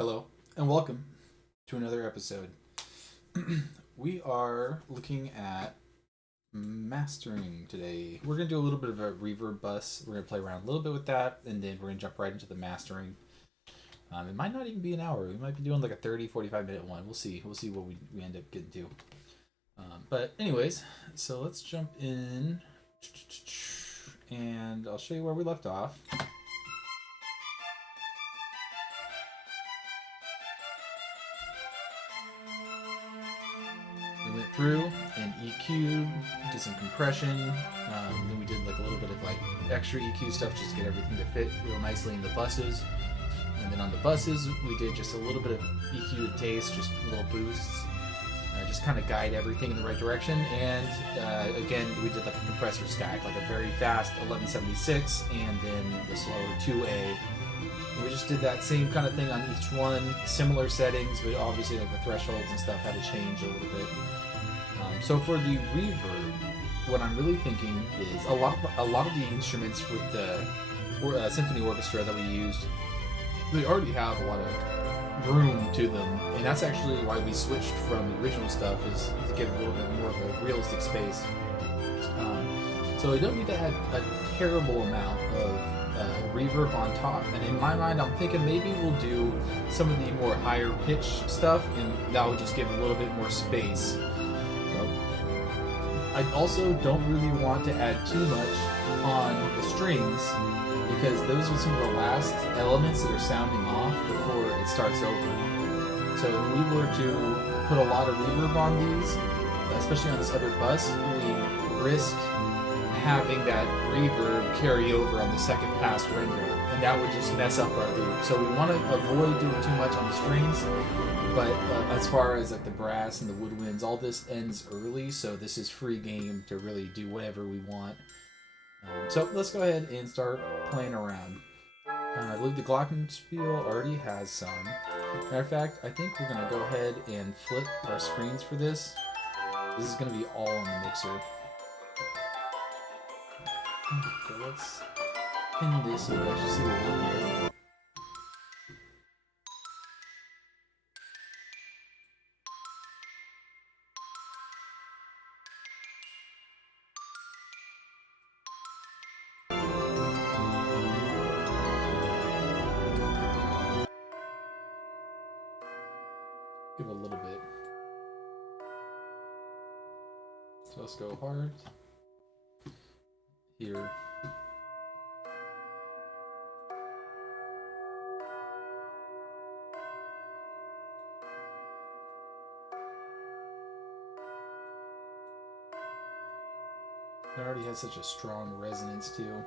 Hello, and welcome to another episode. We are looking at mastering today. We're going to do a little bit of a reverb bus. We're going to play around a little bit with that, and then we're going to jump right into the mastering. It might not even be an hour. We might be doing like a 30, 45-minute one. We'll see. We'll see what we end up getting to. But anyways, so let's jump in, and I'll show you where we left off. We went through and EQ'd, did some compression, then we did like a little bit of like extra EQ stuff just to get everything to fit real nicely in the buses. And then on the buses, we did just a little bit of EQ to taste, just little boosts, just kind of guide everything in the right direction. And again, we did like a compressor stack, like a very fast 1176 and then the slower 2A. And we just did that same kind of thing on each one, similar settings, but obviously like the thresholds and stuff had to change a little bit. So for the reverb, what I'm really thinking is a lot of the instruments for the symphony orchestra that we used, they already have a lot of room to them, and that's actually why we switched from the original stuff, is to get a little bit more of a realistic space. So we don't need to add a terrible amount of reverb on top, and in my mind I'm thinking maybe we'll do some of the more higher pitch stuff, and that will just give a little bit more space. I also don't really want to add too much on the strings, because those are some of the last elements that are sounding off before it starts over. So if we were to put a lot of reverb on these, especially on this other bus, we risk having that reverb carry over on the second pass render, and that would just mess up our loop. So we want to avoid doing too much on the strings, but as far as like the brass and the woodwinds, all this ends early, so this is free game to really do whatever we want. So let's go ahead and start playing around. I believe the glockenspiel already has some. Matter of fact, I think we're going to go ahead and flip our screens for this. This is going to be all on the mixer. So let's pin this so you guys can see what we're working with. Give it a little bit. So let's go hard. Here. It already has such a strong resonance too.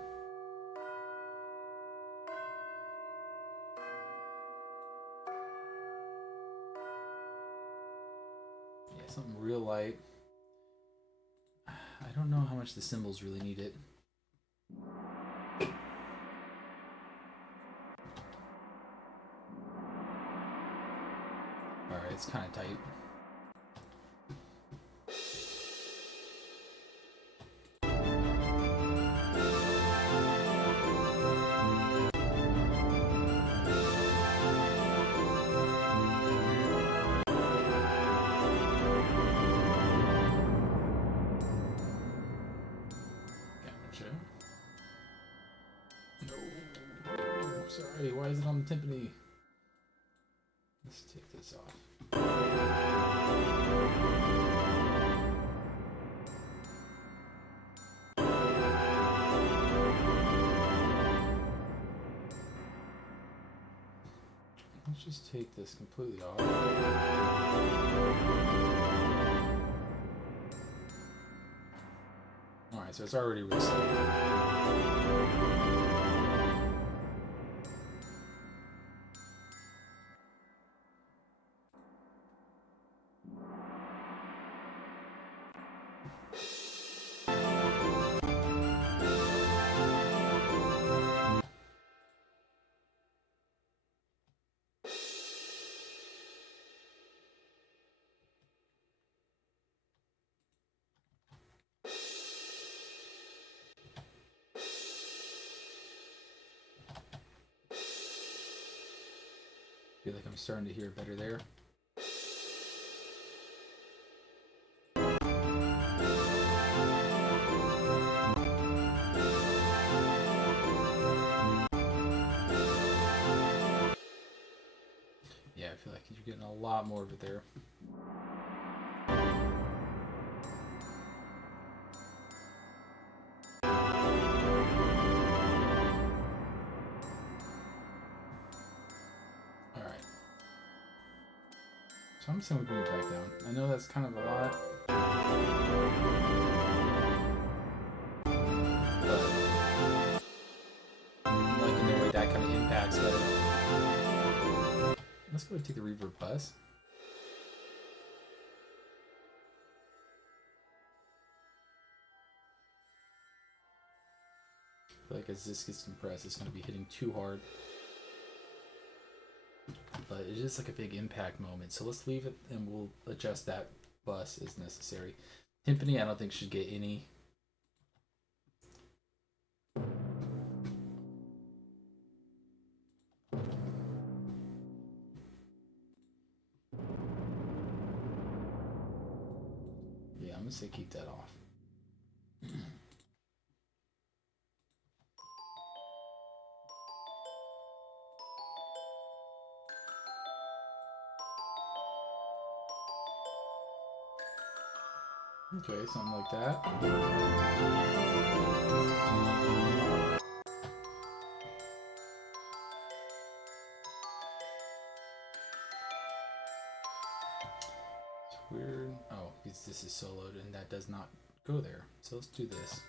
Yeah, something real light. I don't know how much the cymbals really need it. Alright, it's kind of tight. No, sorry, why is it on the timpani? Let's take this off. Let's just take this completely off. Alright, so it's already reset. feel like I'm starting to hear better there. Yeah, I feel like you're getting a lot more of it there. So I'm just going to bring it back down. I know that's kind of a lot. But I'm liking the way that kind of impacts better. Let's go and take the reverb bus. I feel like as this gets compressed, it's going to be hitting too hard. But it is like a big impact moment, so let's leave it and we'll adjust that bus as necessary. Timpani, I don't think should get any. Yeah, I'm gonna say keep that off. Okay, something like that. It's weird. Oh, because this is soloed and that does not go there. So let's do this.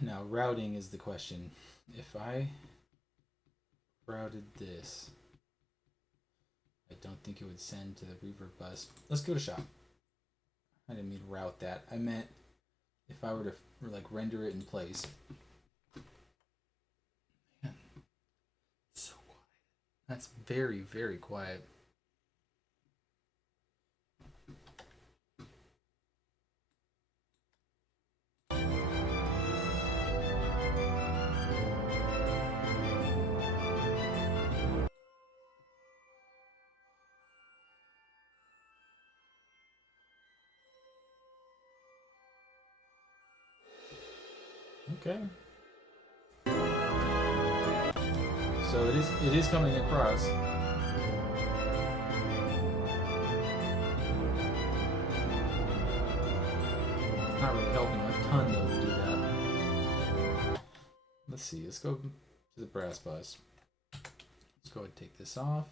Now, routing is the question. If I routed this, I don't think it would send to the reverb bus. Let's go to shop. I didn't mean to route that. I meant if I were to like render it in place. Man, so quiet. That's very, very quiet. Okay. So it is coming across. It's not really helping a ton though to do that. Let's see, let's go to the brass bus. Let's go ahead and take this off.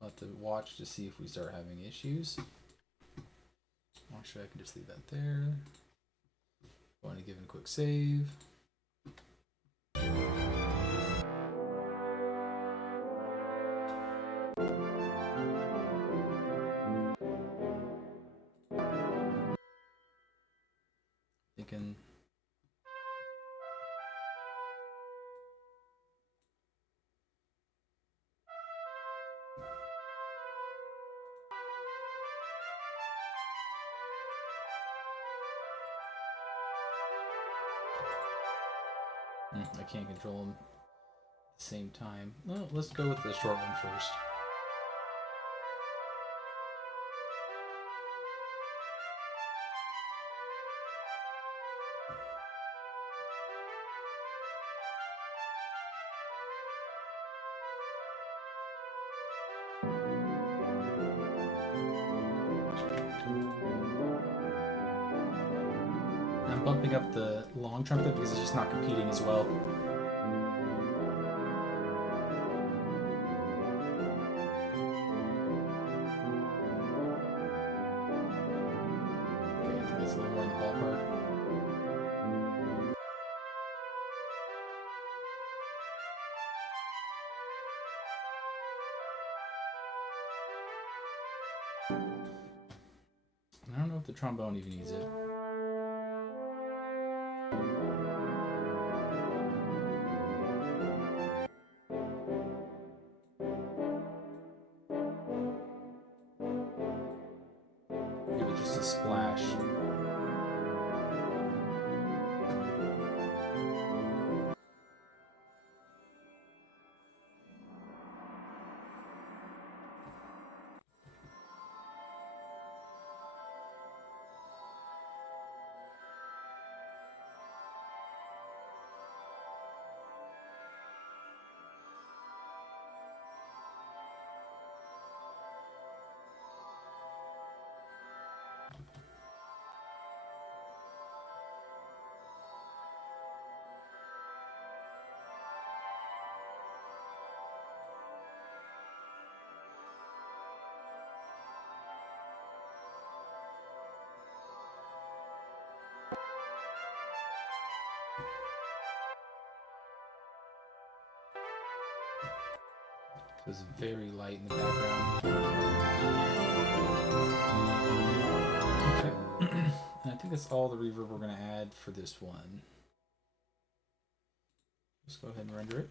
I'll have to watch to see if we start having issues. Actually, I can just leave that there. Going to give it a quick save. Thinking. I can't control them at the same time. Well, let's go with the short one first. I'm bumping up the long trumpet because it's just not competing as well. Okay, I think it's a little more in the ballpark. I don't know if the trombone even needs it. Give it just a splash. So it's very light in the background. Okay. And I think that's all the reverb we're going to add for this one. Just go ahead and render it.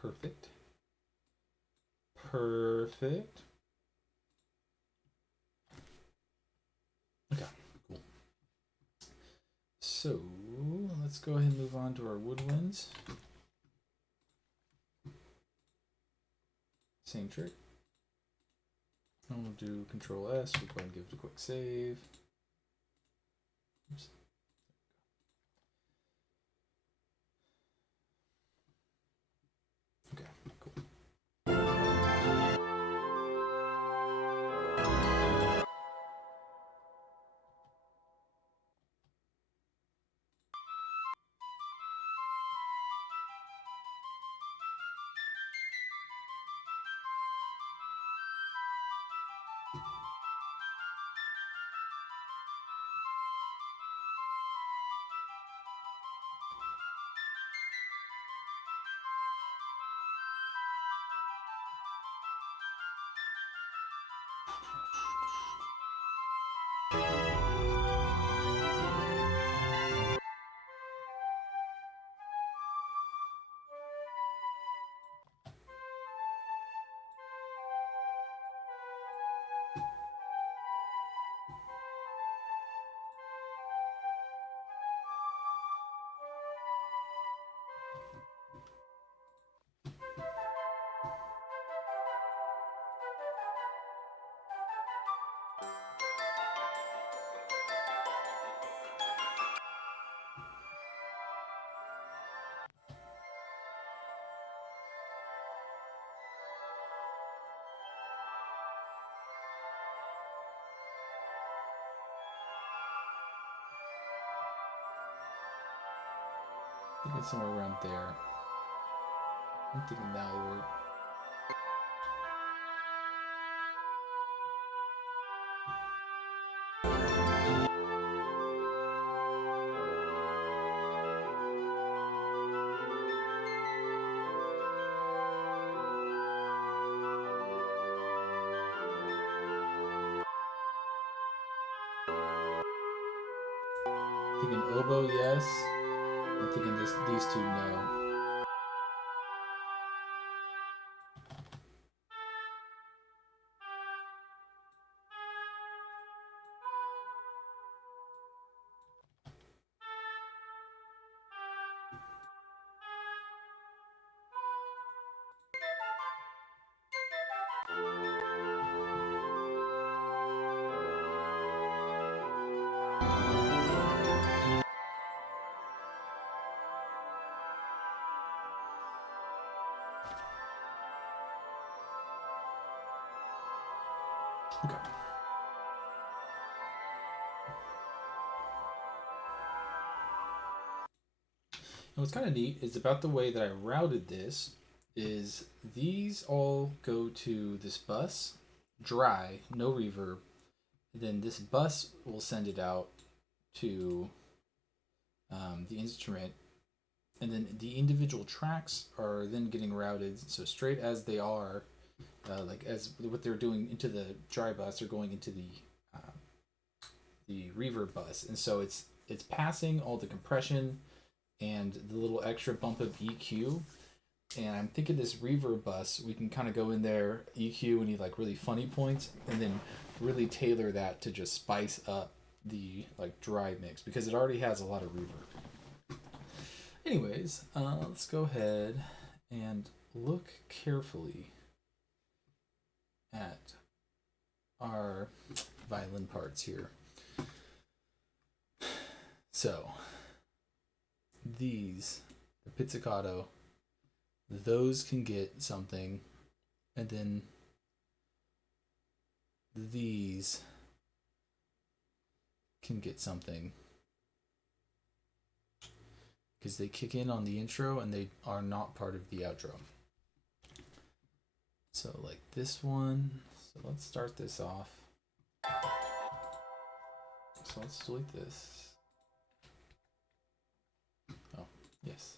Perfect. Perfect. Okay, cool. So let's go ahead and move on to our woodwinds. Same trick. I'm going to do Control S. We'll go ahead and give it a quick save. Oops. Okay, cool. I think it's somewhere around there. I'm thinking that will work. Thinking oboe, yes. I'm thinking these two, no. Okay. And what's kind of neat is about the way that I routed this is these all go to this bus, dry, no reverb. Then this bus will send it out to the instrument, and then the individual tracks are then getting routed so straight as they are, like as what they're doing into the dry bus, they're going into the reverb bus, and so it's passing all the compression and the little extra bump of EQ. And I'm thinking this reverb bus, we can kind of go in there, EQ any like really funny points, and then really tailor that to just spice up the like dry mix because it already has a lot of reverb. Anyways, let's go ahead and look carefully at our violin parts here. So these, the pizzicato, those can get something, and then these can get something because they kick in on the intro and they are not part of the outro. So like this one, so let's start this off. So let's delete this. Oh, yes.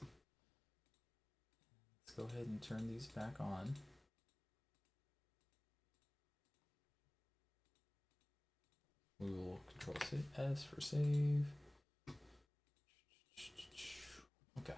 Let's go ahead and turn these back on. We will control S for save. Okay.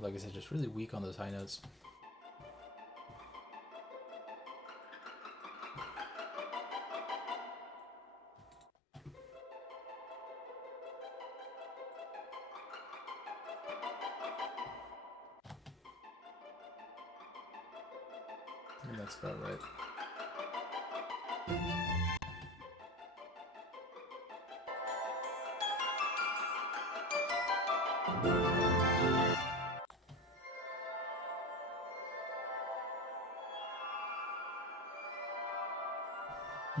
Like I said, just really weak on those high notes. I think that's about right. I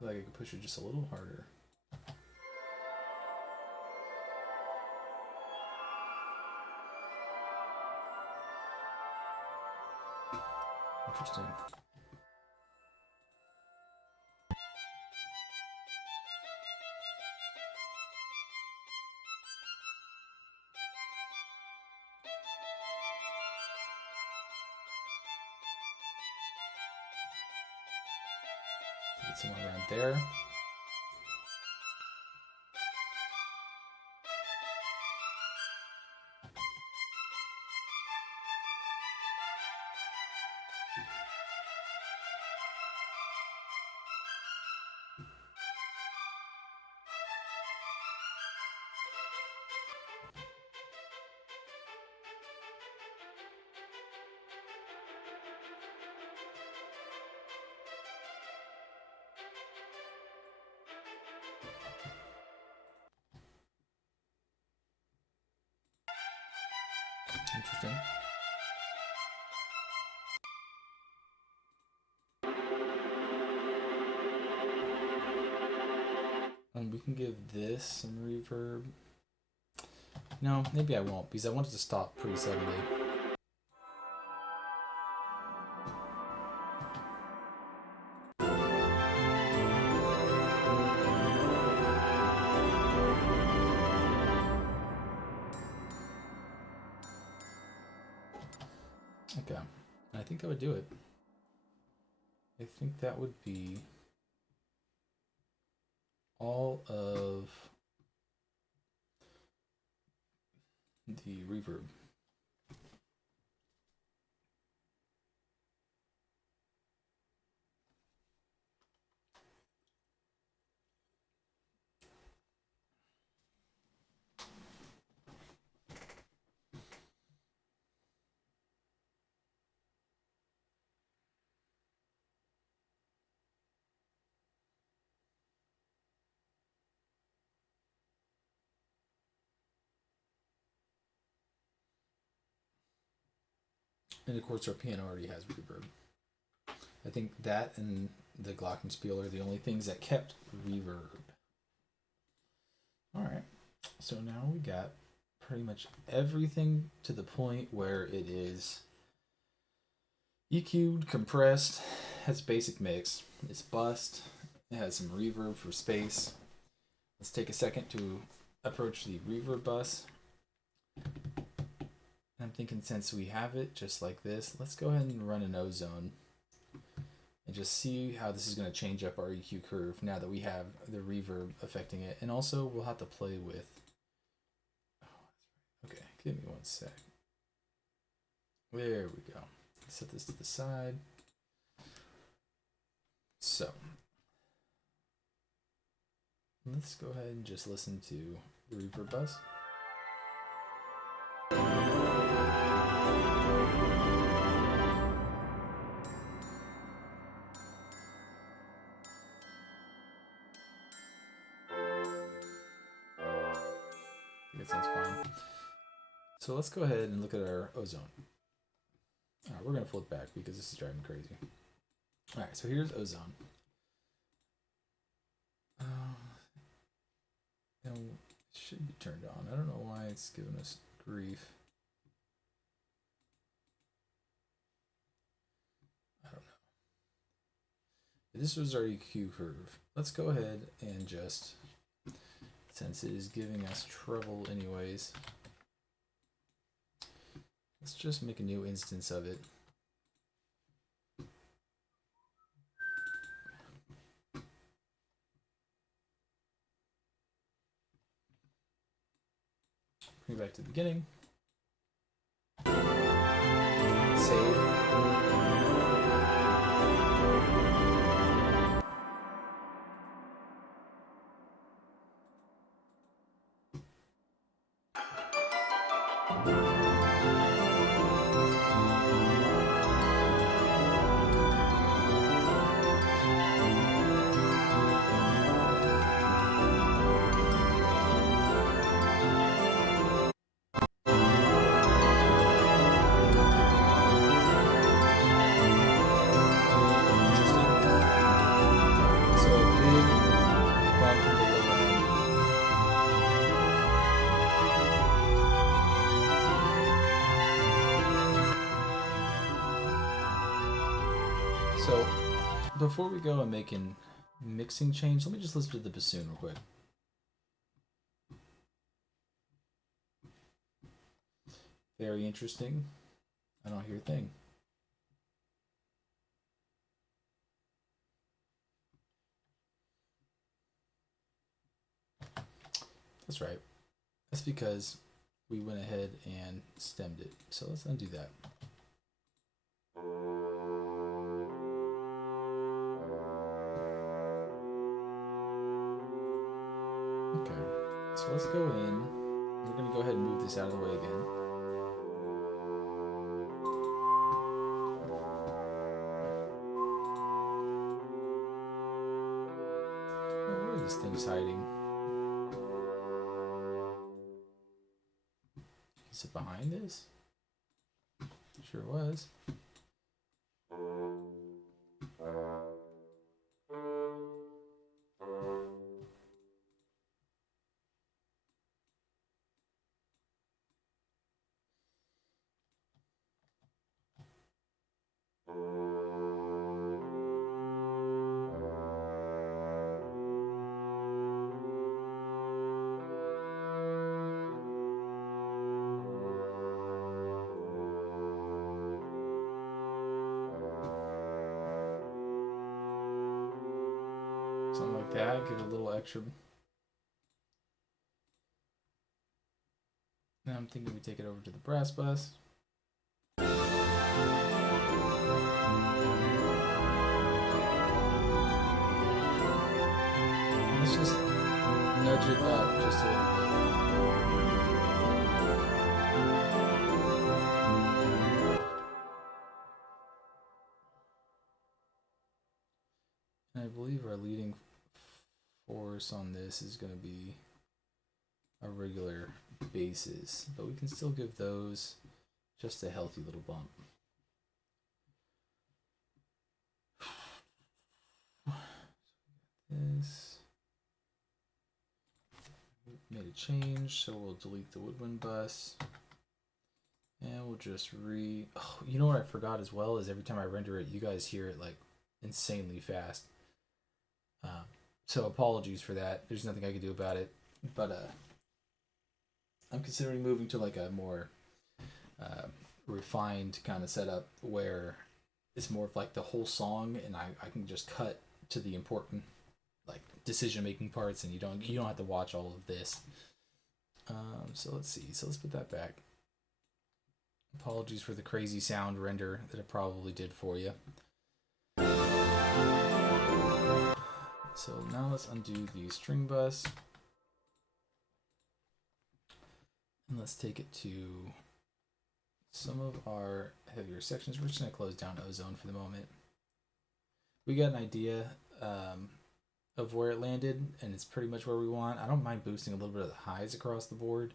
feel like I could push it just a little harder. Interesting. Get somewhere around there. Interesting. And we can give this some reverb. No, maybe I won't because I want it to stop pretty suddenly. Okay, I think that would do it. I think that would be all of the reverb. And of course, our piano already has reverb. I think that and the glockenspiel are the only things that kept reverb. All right, so now we got pretty much everything to the point where it is EQ'd, compressed, has basic mix, it's bussed, it has some reverb for space. Let's take a second to approach the reverb bus. I'm thinking since we have it just like this, let's go ahead and run an ozone and just see how this is going to change up our EQ curve now that we have the reverb affecting it. And also we'll have to play with, okay, give me one sec. There we go. Set this to the side. So let's go ahead and just listen to the reverb bus. I think it sounds fine. So let's go ahead and look at our ozone. All right, we're going to flip back because this is driving me crazy. All right, so here's ozone. And it should be turned on. I don't know why it's giving us grief. I don't know. This was our EQ curve. Let's go ahead and just, since it is giving us trouble anyways, let's just make a new instance of it. Bring it back to the beginning. Save. So before we go and make a mixing change, let me just listen to the bassoon real quick. Very interesting. I don't hear a thing. That's right. That's because we went ahead and stemmed it. So let's undo that. Okay, so let's go in. We're going to go ahead and move this out of the way again. Oh, where this thing's hiding? Is it behind this? Sure was. Something like that, give it a little extra. Now I'm thinking we take it over to the brass bus. Let's just nudge it up just a little bit. And I believe our leading force on this is going to be our regular basses, but we can still give those just a healthy little bump. this. Made a change, so we'll delete the woodwind bus. And we'll just oh, you know what I forgot as well is every time I render it, you guys hear it like insanely fast. So apologies for that. There's nothing I can do about it. But I'm considering moving to like a more refined kind of setup where it's more of like the whole song, and I can just cut to the important like decision making parts, and you don't have to watch all of this. So let's see. So let's put that back. Apologies for the crazy sound render that it probably did for you. So now let's undo the string bus. And let's take it to some of our heavier sections. We're just going to close down ozone for the moment. We got an idea of where it landed, and it's pretty much where we want. I don't mind boosting a little bit of the highs across the board,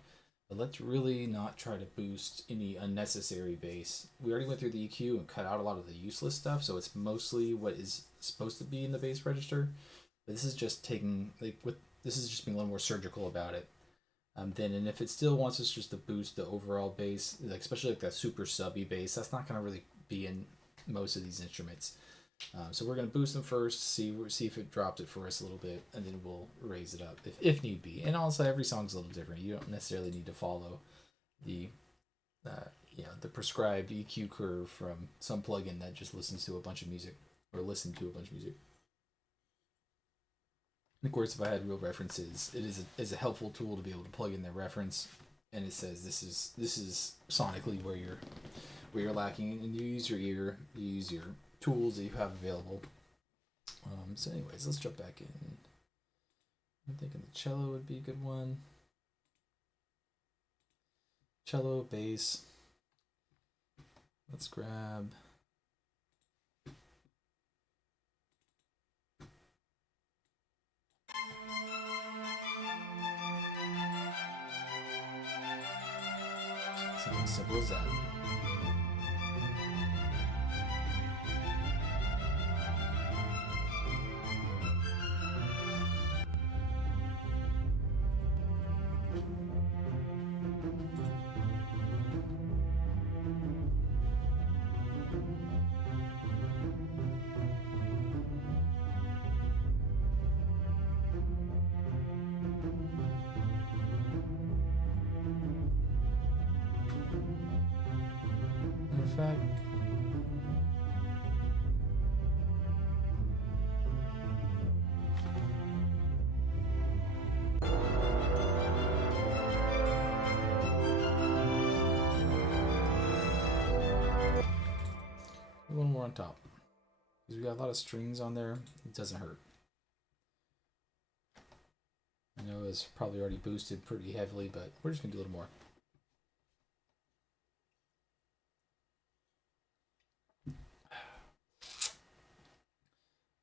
but let's really not try to boost any unnecessary bass. We already went through the EQ and cut out a lot of the useless stuff, so it's mostly what is supposed to be in the bass register. But this is just taking this is just being a little more surgical about it. And if it still wants us just to boost the overall bass, like especially like that super subby bass, that's not going to really be in most of these instruments. So we're going to boost them first, see if it dropped it for us a little bit, and then we'll raise it up if need be. And also, every song's a little different. You don't necessarily need to follow the the prescribed EQ curve from some plugin that just listens to a bunch of music or listened to a bunch of music. And of course, if I had real references, it is a helpful tool to be able to plug in their reference, and it says this is sonically where you're lacking, and you use your ear, you use your tools that you have available. So anyways, let's jump back in. I'm thinking the cello would be a good one. Cello, bass. Let's grab something simple as that. In fact, one more on top, because we got a lot of strings on there. It doesn't hurt. I know it's probably already boosted pretty heavily, but we're just gonna do a little more.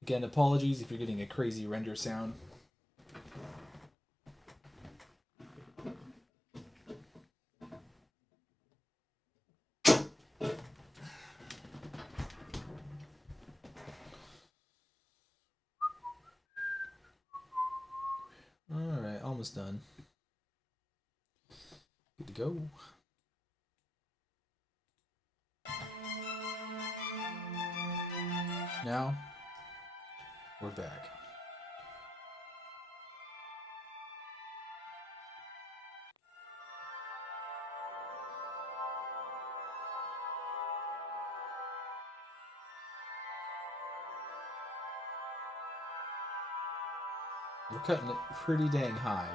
Again, apologies if you're getting a crazy render sound. Alright, almost done. Good to go. Now, we're back. We're cutting it pretty dang high.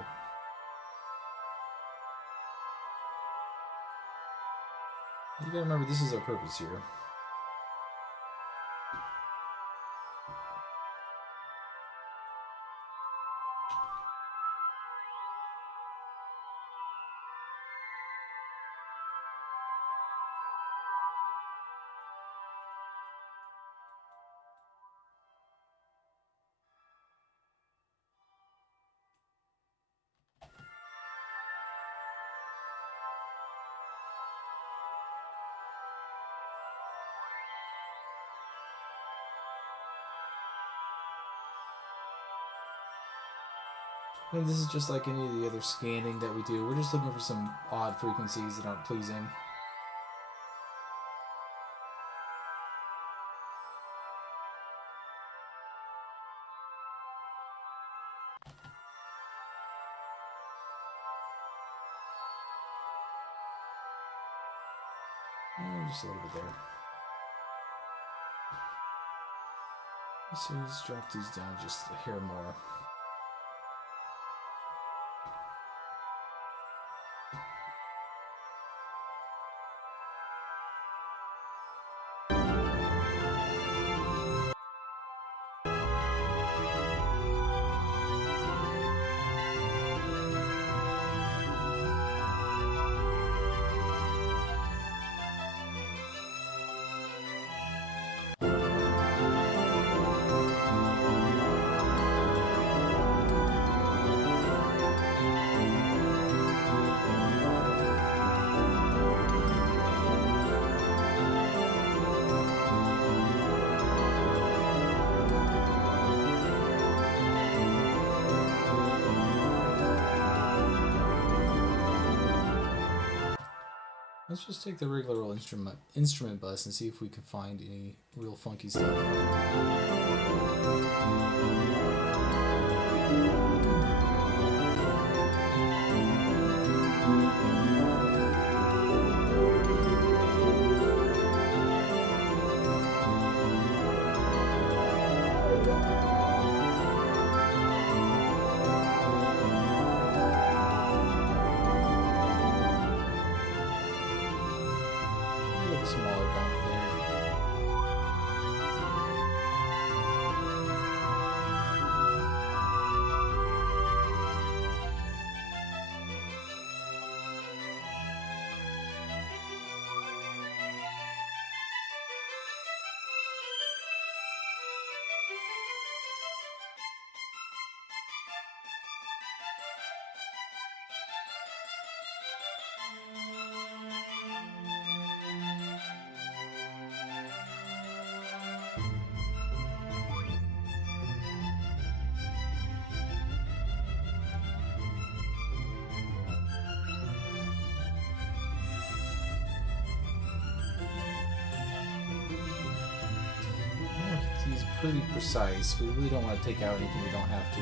You gotta remember, this is our purpose here. And this is just like any of the other scanning that we do. We're just looking for some odd frequencies that aren't pleasing. Just a little bit there. So let's drop these down just a hair more. Let's just take the regular old instrument bus and see if we can find any real funky stuff. Smaller bump there. He's pretty precise. We really don't want to take out anything we don't have to.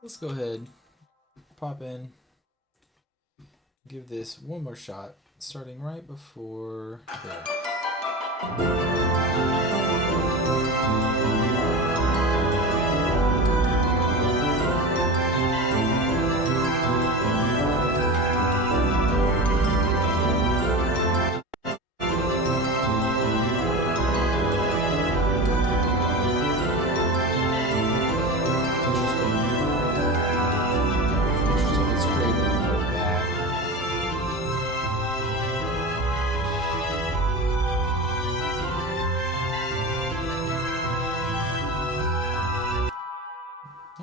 Let's go ahead, pop in, give this one more shot, starting right before there.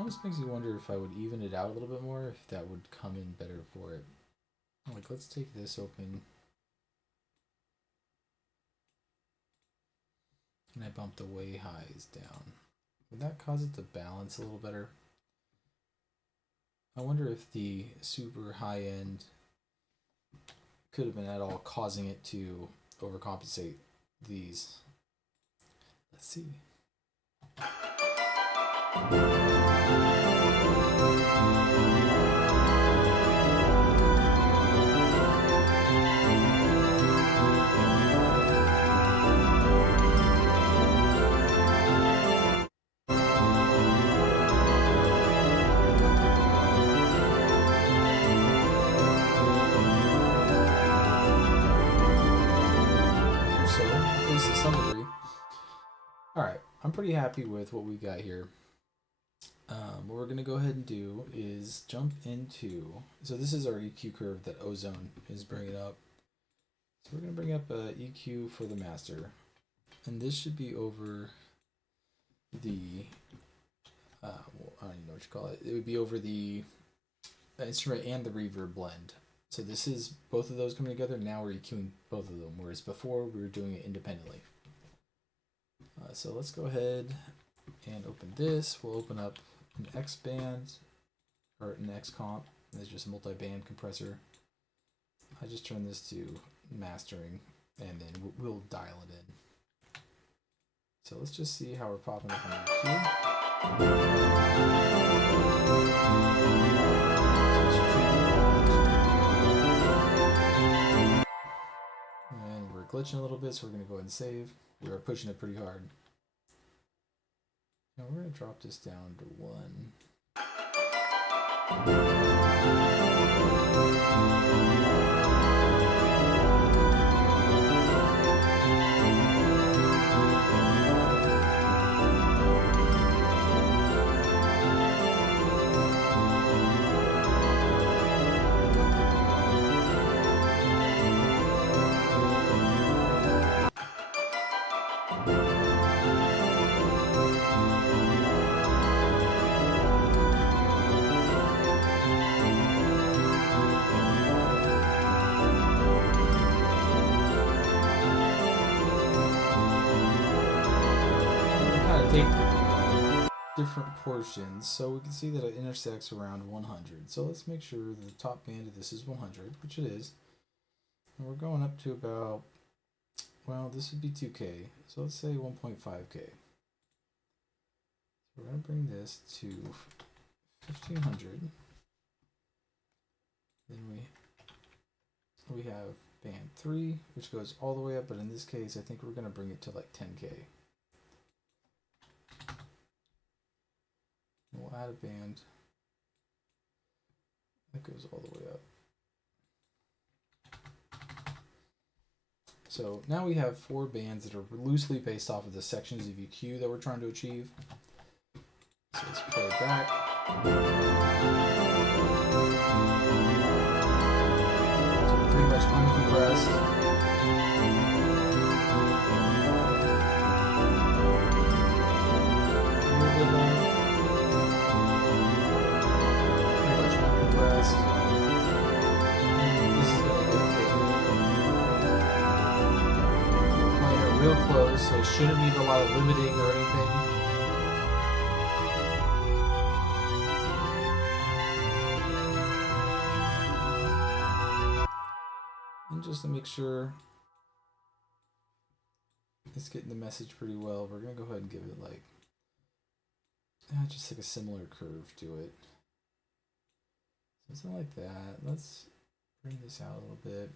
almost makes me wonder if I would even it out a little bit more, if that would come in better for it. Like, let's take this open. And I bump the way highs down. Would that cause it to balance a little better? I wonder if the super high end could have been at all causing it to overcompensate these. Let's see. To some degree. Alright, I'm pretty happy with what we got here. What we're going to go ahead and do is jump into... So this is our EQ curve that Ozone is bringing up. So we're going to bring up EQ for the master. And this should be over the... I don't even know what you call it. It would be over the instrument and the reverb blend. So this is both of those coming together. Now we're EQing both of them, whereas before we were doing it independently. So let's go ahead and open this. We'll open up an X band or an X comp. It's just a multi-band compressor. I just turn this to mastering, and then we'll dial it in. So let's just see how we're popping up on EQ. And we're glitching a little bit, so we're going to go ahead and save. We are pushing it pretty hard. Now we're going to drop this down to 1. Different portions, so we can see that it intersects around 100. So let's make sure the top band of this is 100, which it is. And we're going up to about, well, this would be 2K, so let's say 1.5K. So we're going to bring this to 1500. Then we have band 3, which goes all the way up, but in this case, I think we're going to bring it to like 10K. We'll add a band that goes all the way up. So now we have 4 bands that are loosely based off of the sections of EQ that we're trying to achieve. So let's play it back. So pretty much uncompressed. Real close, so it shouldn't need a lot of limiting or anything. And just to make sure it's getting the message pretty well, we're going to go ahead and give it like, just like a similar curve to it. Something like that. Let's bring this out a little bit.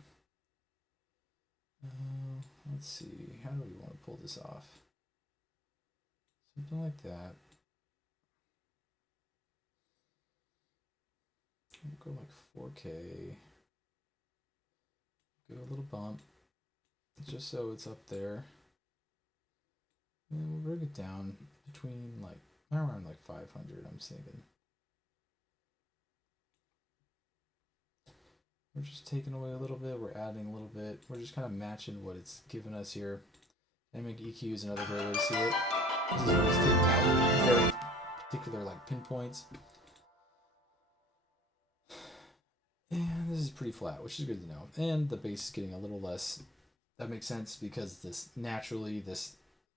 Let's see, how do we want to pull this off? Something like that. We'll go like 4K. Give it a little bump, just so it's up there. And then we'll bring it down between like, around like 500, I'm thinking. We're just taking away a little bit, we're adding a little bit, we're just kind of matching what it's given us here. Dynamic EQ is another great way to see it. This is what it's taking out very particular like pinpoints. And this is pretty flat, which is good to know. And the bass is getting a little less. That makes sense because this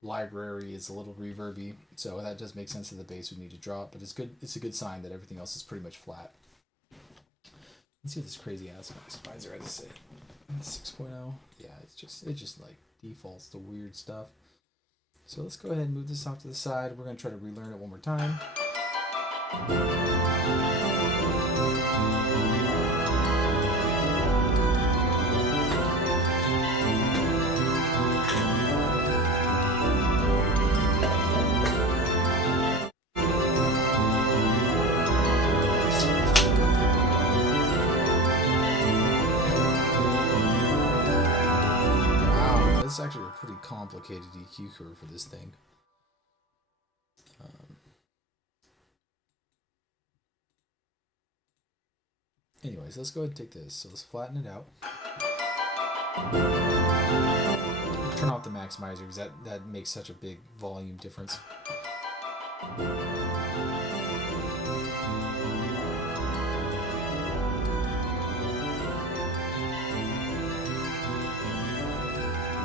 library is a little reverby, so that does make sense that the bass would need to drop. But it's good. It's a good sign that everything else is pretty much flat. Let's see what this crazy ass maximizer has to say. 6.0. Yeah, it just like defaults to weird stuff. So let's go ahead and move this off to the side. We're gonna try to relearn it one more time. It's actually a pretty complicated EQ curve for this thing. Anyways, let's go ahead and take this. So let's flatten it out. Turn off the maximizer because that makes such a big volume difference.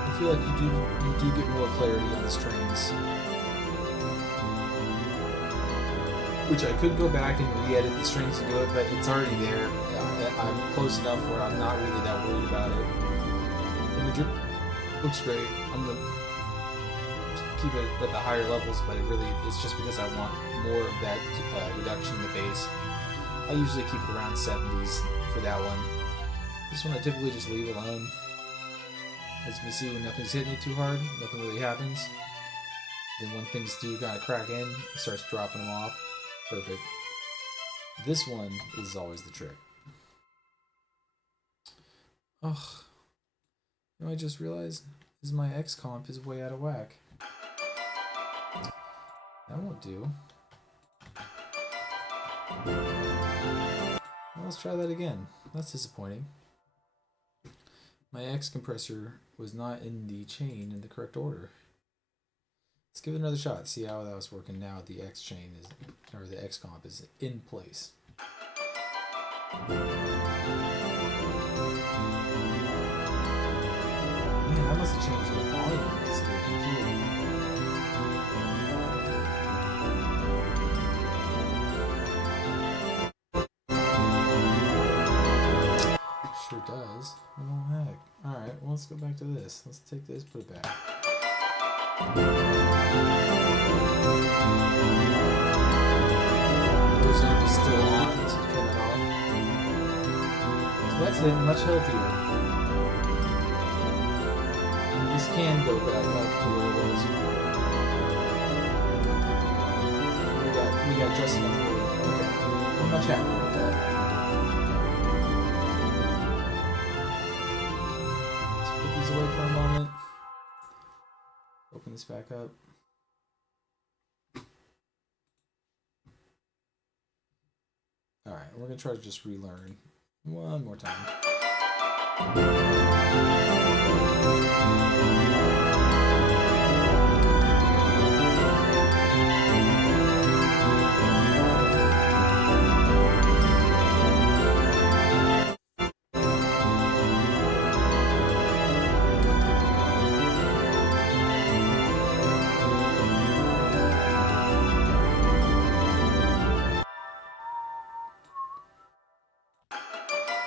I feel like you do get more clarity on the strings, which I could go back and re-edit the strings and do it, but it's already there. I'm close enough where I'm not really that worried about it. Imager looks great. I'm gonna keep it at the higher levels, but it's just because I want more of that reduction in the bass. I usually keep it around 70s for that one. This one I typically just leave alone. As you can see, when nothing's hitting it too hard, nothing really happens. Then when things do kind of crack in, it starts dropping them off. Perfect. This one is always the trick. Ugh. You know, I just realized is my X comp is way out of whack. That won't do. Well, let's try that again. That's disappointing. My X compressor was not in the chain in the correct order. Let's give it another shot. See how that was working now. The X chain is, or the X comp is in place. Man, I must have changed the volume considerably too. Sure does. Oh heck. Alright, well let's go back to this. Let's take this, put it back. Ozone is still on, so let's turn that off. So that's it, much healthier. And this can go back up to where it was. We got just enough room. Okay. I'm much happier with that. Away for a moment. Open this back up. Alright, we're going to try to just relearn one more time.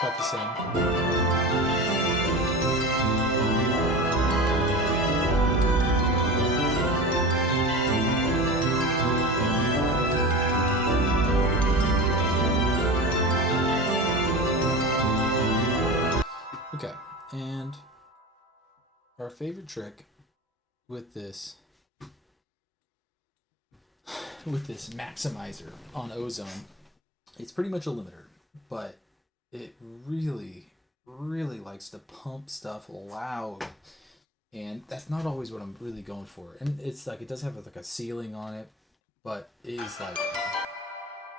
About the same. Okay, and our favorite trick with this maximizer on Ozone, it's pretty much a limiter, but it really likes to pump stuff loud, and that's not always what I'm really going for. And it's like it does have like a ceiling on it, but it is like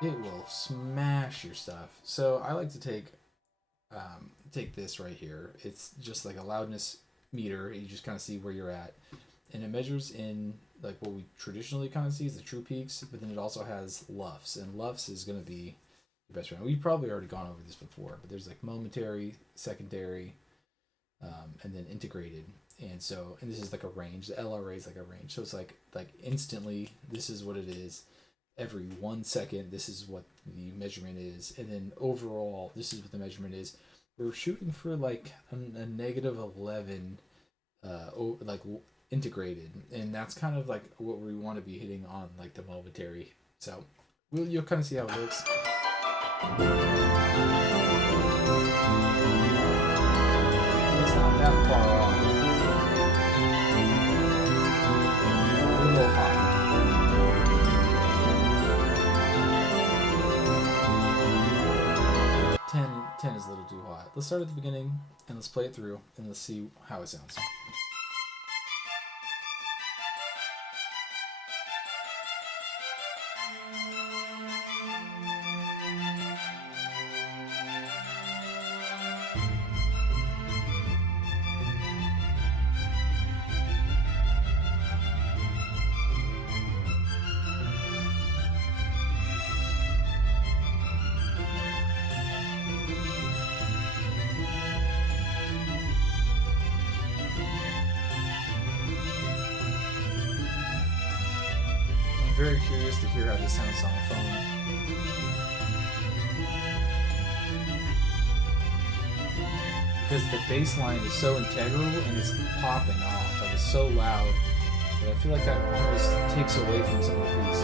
it will smash your stuff. So I like to take this right here. It's just like a loudness meter. You just kind of see where you're at, and it measures in like what we traditionally kind of see is the true peaks, but then it also has luffs, and luffs is going to be your best friend. We've probably already gone over this before, but there's like momentary, secondary, and then integrated. And so, and this is like a range. The LRA is like a range. So it's like instantly, this is what it is. Every 1 second, this is what the measurement is, and then overall, this is what the measurement is. We're shooting for like a negative 11, like integrated, and that's kind of like what we want to be hitting on like the momentary. So you'll kind of see how it looks. It's not that far off. A little hot. 10 is a little too hot. Let's start at the beginning and let's play it through and let's see how it sounds. Very curious to hear how this sounds on the phone. Because the bass line is so integral and it's popping off. Like it's so loud that I feel like that almost takes away from some of the piece.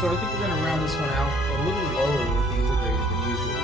So I think we're going to round this one out a little lower with the integrated than usual.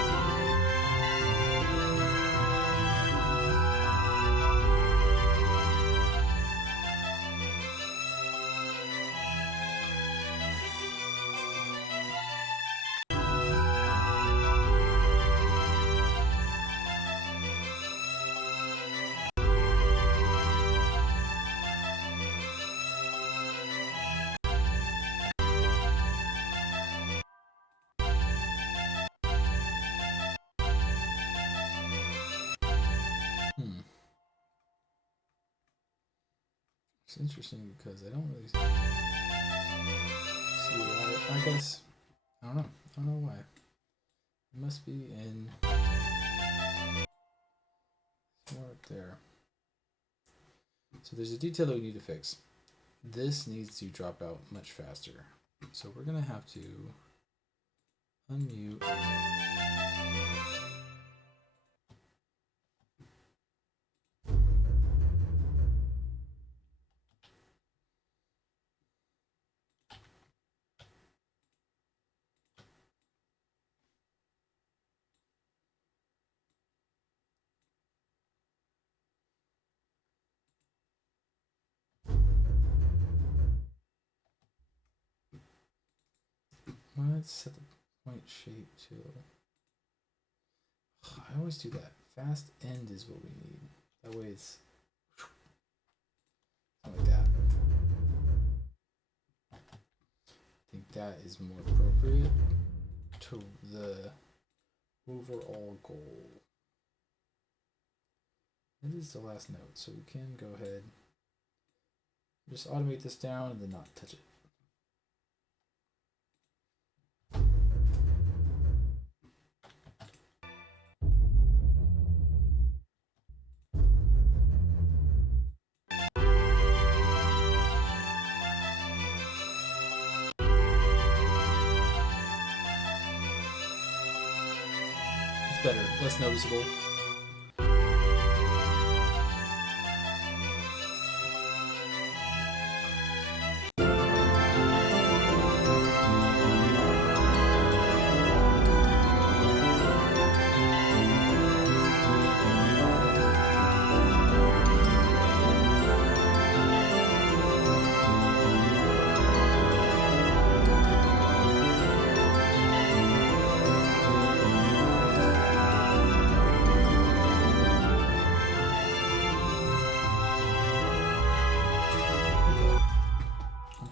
It's interesting because I don't really see why. I guess I don't know. I don't know why. It must be in somewhere up there. So there's a detail that we need to fix. This needs to drop out much faster. So we're gonna have to unmute. Let's set the point shape to. I always do that. fast end is what we need. That way it's something like that. I think that is more appropriate to the overall goal. It is the last note, so we can go ahead, just automate this down and then not touch it. It's better, less noticeable.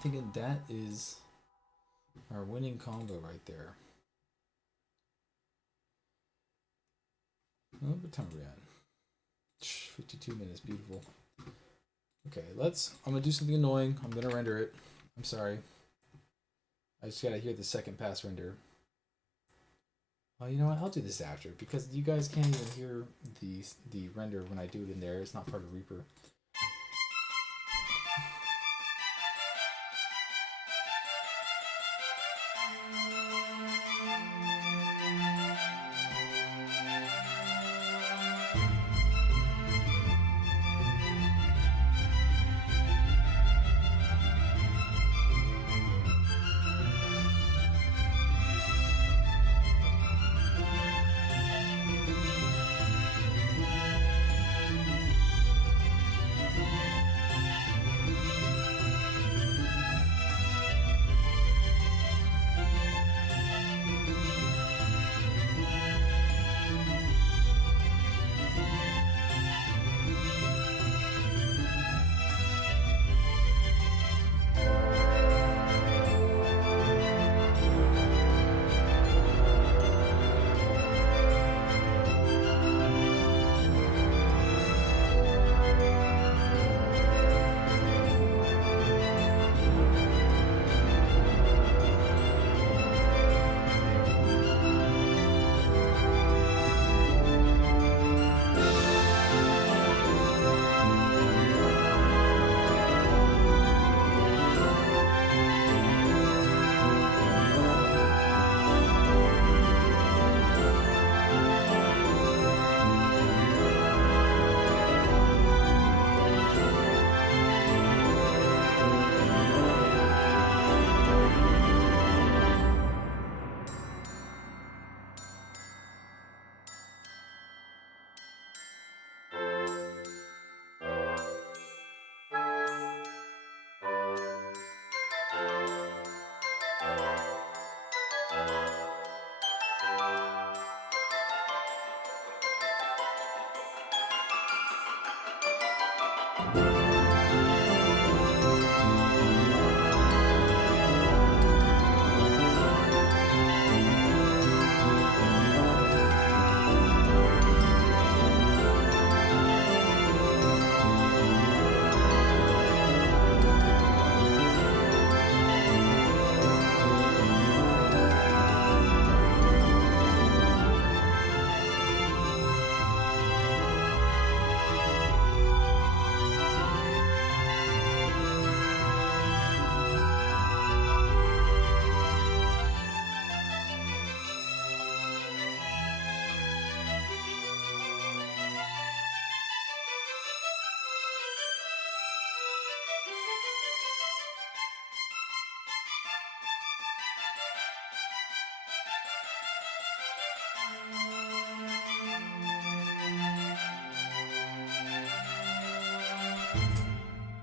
Thinking that is our winning combo right there. Oh, what time are we at? 52 minutes, beautiful. Okay, I'm gonna do something annoying. I'm gonna render it. I'm sorry. I just gotta hear the second pass render. Well, you know what? I'll do this after because you guys can't even hear the render when I do it in there. It's not part of Reaper.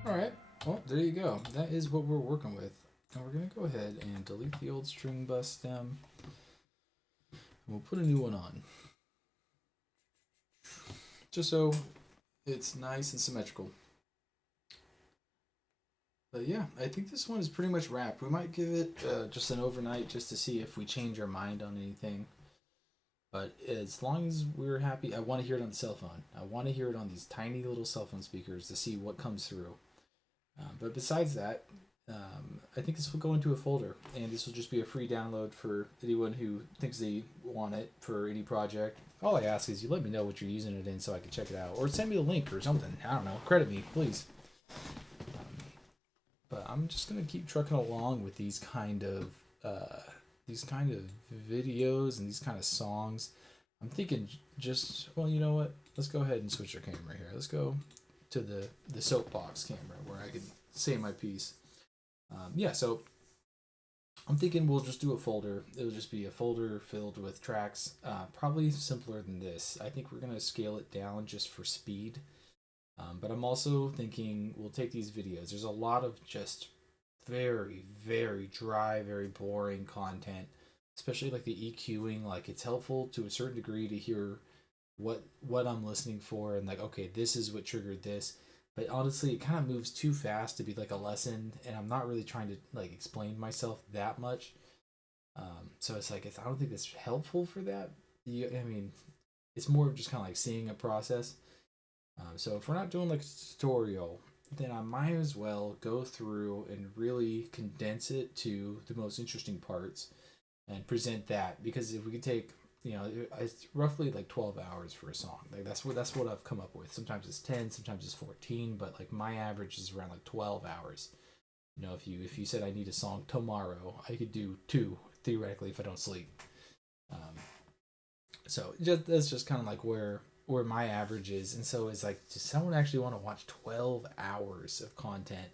Alright, well, there you go. That is what we're working with. And we're going to go ahead and delete the old string bus stem. And we'll put a new one on. just so it's nice and symmetrical. But yeah, I think this one is pretty much wrapped. We might give it just an overnight just to see if we change our mind on anything. But as long as we're happy, I want to hear it on the cell phone. I want to hear it on these tiny little cell phone speakers to see what comes through. But besides that, I think this will go into a folder, and this will just be a free download for anyone who thinks they want it for any project. All I ask is you let me know what you're using it in so I can check it out, or send me a link or something. I don't know. Credit me, please. But I'm just gonna keep trucking along with these kind of videos and these kind of songs. I'm thinking just well, you know what? Let's go ahead and switch our camera here. Let's go to the soapbox camera where I can say my piece. Yeah, so I'm thinking we'll just do a folder. It'll just be a folder filled with tracks. Probably simpler than this. I think we're gonna scale it down just for speed. But I'm also thinking we'll take these videos. There's a lot of just very, very dry, very boring content, especially like the EQing. Like it's helpful to a certain degree to hear what I'm listening for and like, okay, this is what triggered this. But honestly, it kind of moves too fast to be like a lesson, and I'm not really trying to like explain myself that much. So it's like I don't think it's helpful for that. I mean, it's more of just kind of like seeing a process. So if we're not doing like a tutorial, then I might as well go through and really condense it to the most interesting parts and present that. Because if we could take, it's roughly like 12 hours for a song. Like that's what I've come up with. Sometimes it's 10, sometimes it's 14, but like my average is around like 12 hours. If you said I need a song tomorrow, I could do two theoretically if I don't sleep. Um, so that's just kind of like where my average is, and so it's like, does someone actually want to watch 12 hours of content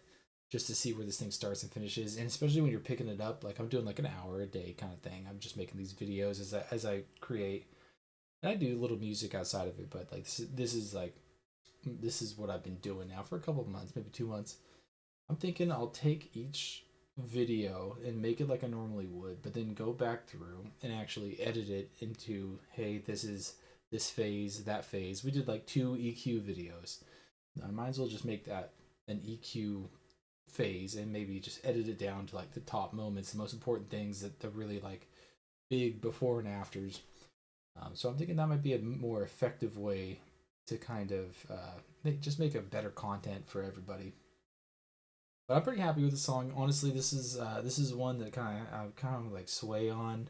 just to see where this thing starts and finishes? And especially when you're picking it up, like I'm doing like an hour a day kind of thing. I'm just making these videos as I create, and I do a little music outside of it, but like this is what I've been doing now for a couple of months, maybe 2 months. I'm thinking I'll take each video and make it like I normally would, but then go back through and actually edit it into, hey, this is this phase, that phase. We did like 2 EQ videos. I might as well just make that an EQ phase and maybe just edit it down to like the top moments, the most important things that the really like big before and afters. So I'm thinking that might be a more effective way to kind of just make a better content for everybody. But I'm pretty happy with the song. Honestly, this is one that kind of like sway on.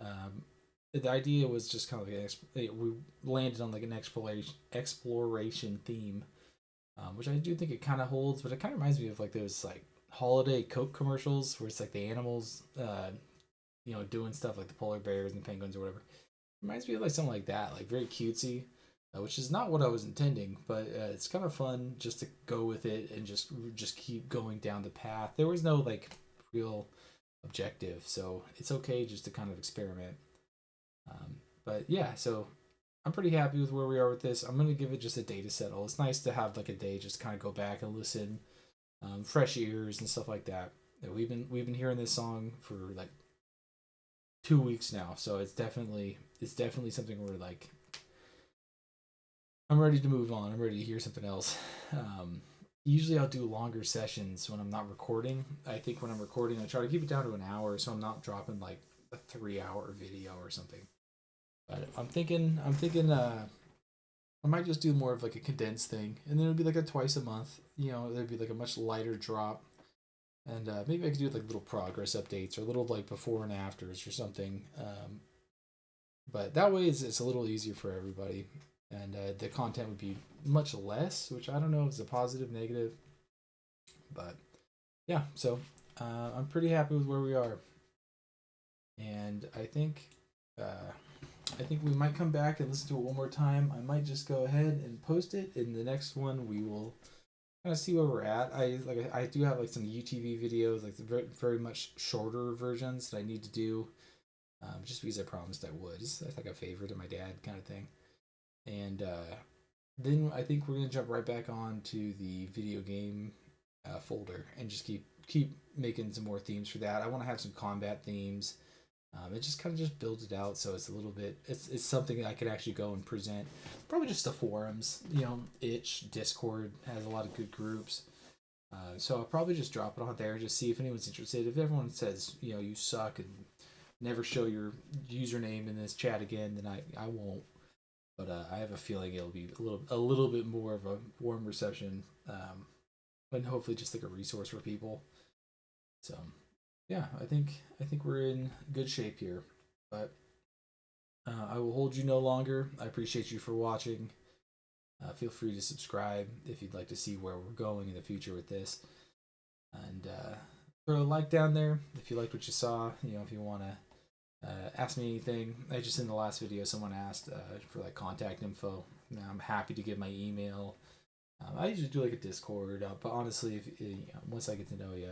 Um, the idea was just kind of like we landed on like an exploration theme, which I do think it kind of holds. But it kind of reminds me of like those like holiday Coke commercials where it's like the animals, doing stuff like the polar bears and penguins or whatever. It reminds me of like something like that, like very cutesy, which is not what I was intending, but it's kind of fun just to go with it and just keep going down the path. There was no like real objective, so it's okay just to kind of experiment. But yeah, so I'm pretty happy with where we are with this. I'm gonna give it just a day to settle. It's nice to have like a day just kind of go back and listen, fresh ears and stuff like that. We've been hearing this song for like 2 weeks now, so it's definitely something where like I'm ready to move on. I'm ready to hear something else. Usually I'll do longer sessions when I'm not recording. I think when I'm recording, I try to keep it down to an hour, so I'm not dropping like a 3 hour video or something. But I'm thinking, I might just do more of like a condensed thing, and then it'll be like a twice a month. There'd be like a much lighter drop, and maybe I could do like little progress updates or little like before and afters or something. But that way it's a little easier for everybody, and the content would be much less, which I don't know if it's a positive, negative, but yeah. So I'm pretty happy with where we are, and I think we might come back and listen to it one more time. I might just go ahead and post it. In the next one, we will kind of see where we're at. I do have like some UTV videos, like the very, very much shorter versions that I need to do, just because I promised I would. It's like a favor to my dad kind of thing. And then I think we're gonna jump right back on to the video game folder and just keep making some more themes for that. I want to have some combat themes. It just kind of just builds it out, so it's a little bit. It's something I could actually go and present. Probably just the forums, Itch, Discord has a lot of good groups. So I'll probably just drop it on there, just see if anyone's interested. If everyone says you suck and never show your username in this chat again, then I won't. But I have a feeling it'll be a little bit more of a warm reception, and hopefully just like a resource for people. So yeah, I think we're in good shape here. But I will hold you no longer. I appreciate you for watching. Feel free to subscribe if you'd like to see where we're going in the future with this. And throw a like down there if you liked what you saw. If you want to ask me anything. Just in the last video, someone asked for like contact info. I'm happy to give my email. I usually do like a Discord, but honestly, if once I get to know you,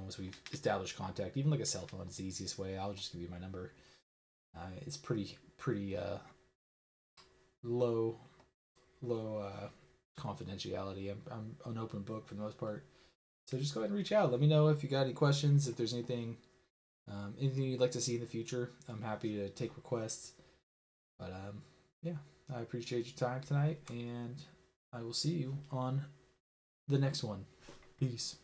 once we've established contact, even like a cell phone is the easiest way. I'll just give you my number. It's pretty low confidentiality. I'm an open book for the most part. So just go ahead and reach out. Let me know if you got any questions, if there's anything you'd like to see in the future. I'm happy to take requests. But yeah, I appreciate your time tonight, and I will see you on the next one. Peace.